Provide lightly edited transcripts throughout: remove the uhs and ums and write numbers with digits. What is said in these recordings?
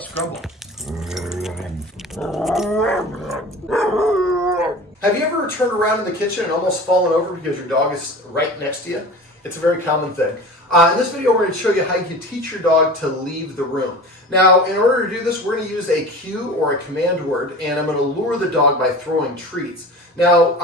Scrumble. Have you ever turned around in the kitchen and almost fallen over because your dog is right next to you? It's a very common thing. In this video, we're going to show you how you can teach your dog to leave the room. Now, in order to do this, we're going to use a cue or a command word, and I'm going to lure the dog by throwing treats. Now,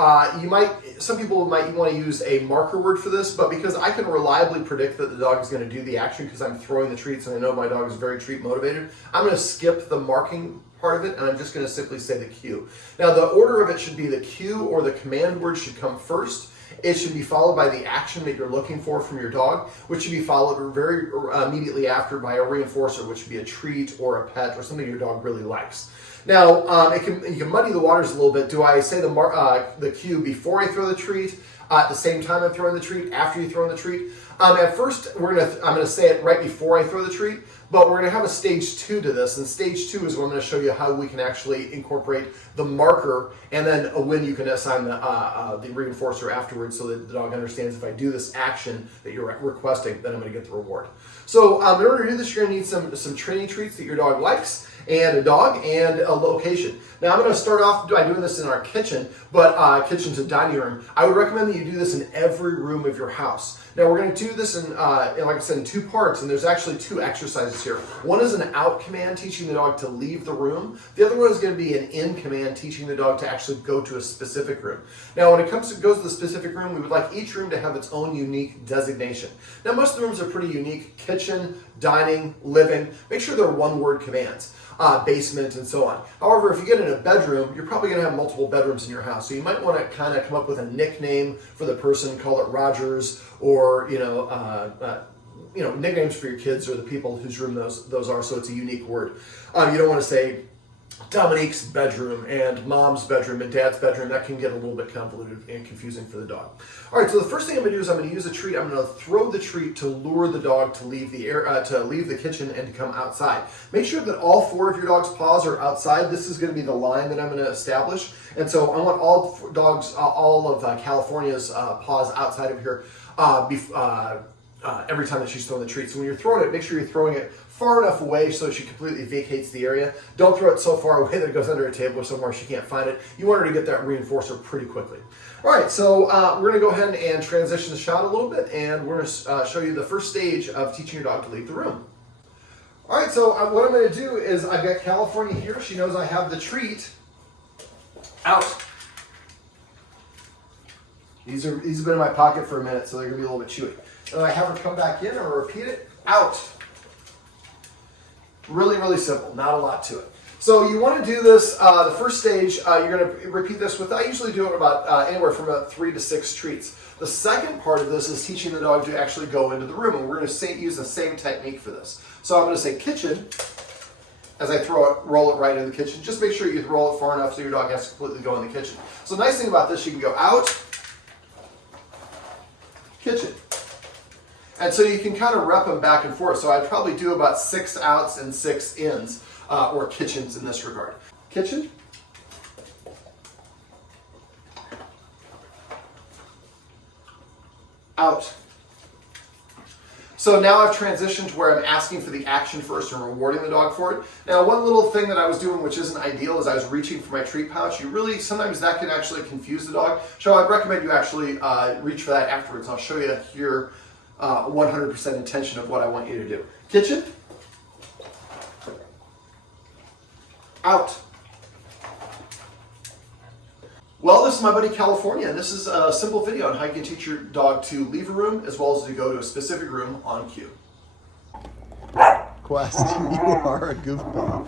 some people might want to use a marker word for this, but because I can reliably predict that the dog is going to do the action because I'm throwing the treats and I know my dog is very treat motivated, I'm going to skip the marking part of it and I'm just going to simply say the cue. Now, the order of it should be the cue or the command word should come first. It should be followed by the action that you're looking for from your dog, which should be followed very immediately after by a reinforcer, which would be a treat or a pet or something your dog really likes. Now, you can muddy the waters a little bit. Do I say the cue before I throw the treat, at the same time I'm throwing the treat, after you throw the treat? At first, I'm going to say it right before I throw the treat, but we're going to have a stage 2 to this, and stage 2 is where I'm going to show you how we can actually incorporate the marker and then when you can assign the reinforcer afterwards so that the dog understands if I do this action that you're requesting, then I'm going to get the reward. So in order to do this, you're going to need some training treats that your dog likes, and a dog, and a location. Now I'm going to start off by doing this in our kitchen, but kitchen's a dining room. I would recommend that you do this in every room of your house. Now we're going to do this in, like I said, in 2 parts, and there's actually 2 exercises here. One is an out command, teaching the dog to leave the room. The other one is going to be an in command, teaching the dog to actually go to a specific room. Now when it goes to the specific room, we would like each room to have its own unique designation. Now most of the rooms are pretty unique: kitchen, dining, living. Make sure they're one-word commands. Basement, and so on. However, if you get in a bedroom, you're probably going to have multiple bedrooms in your house. So you might want to kind of come up with a nickname for the person, call it Rogers, or nicknames for your kids or the people whose room those are. So it's a unique word. You don't want to say Dominique's bedroom and mom's bedroom and dad's bedroom. That can get a little bit convoluted and confusing for the dog. All right, so the first thing I'm going to do is I'm going to use a treat. I'm going to throw the treat to lure the dog to leave the kitchen and to come outside. Make sure that all 4 of your dog's paws are outside. This is going to be the line that I'm going to establish. And so I want all dogs, all of California's paws outside of here every time that she's throwing the treat. So when you're throwing it, make sure you're throwing it far enough away so she completely vacates the area. Don't throw it so far away that it goes under a table or somewhere she can't find it. You want her to get that reinforcer pretty quickly. All right, so we're going to go ahead and transition the shot a little bit, and we're going to show you the first stage of teaching your dog to leave the room. All right, so what I'm going to do is I've got California here. She knows I have the treat out. These have been in my pocket for a minute, so they're going to be a little bit chewy. So I have her come back in or repeat it, out. Really, really simple, not a lot to it. So you want to do this, the first stage, you're going to repeat this with, I usually do it about anywhere from about 3 to 6 treats. The second part of this is teaching the dog to actually go into the room, and we're going to use the same technique for this. So I'm going to say kitchen, as I roll it right into the kitchen. Just make sure you roll it far enough so your dog has to completely go in the kitchen. So the nice thing about this, you can go out, kitchen. And so you can kind of rep them back and forth. So I'd probably do about 6 outs and 6 ins, or kitchens in this regard. Kitchen. Out. So now I've transitioned to where I'm asking for the action first and rewarding the dog for it. Now, one little thing that I was doing, which isn't ideal, is I was reaching for my treat pouch. Sometimes that can actually confuse the dog. So I'd recommend you actually reach for that afterwards. I'll show you here 100% intention of what I want you to do. Kitchen. Out. Well, this is my buddy California, and this is a simple video on how you can teach your dog to leave a room as well as to go to a specific room on cue. Quest, you are a goofball.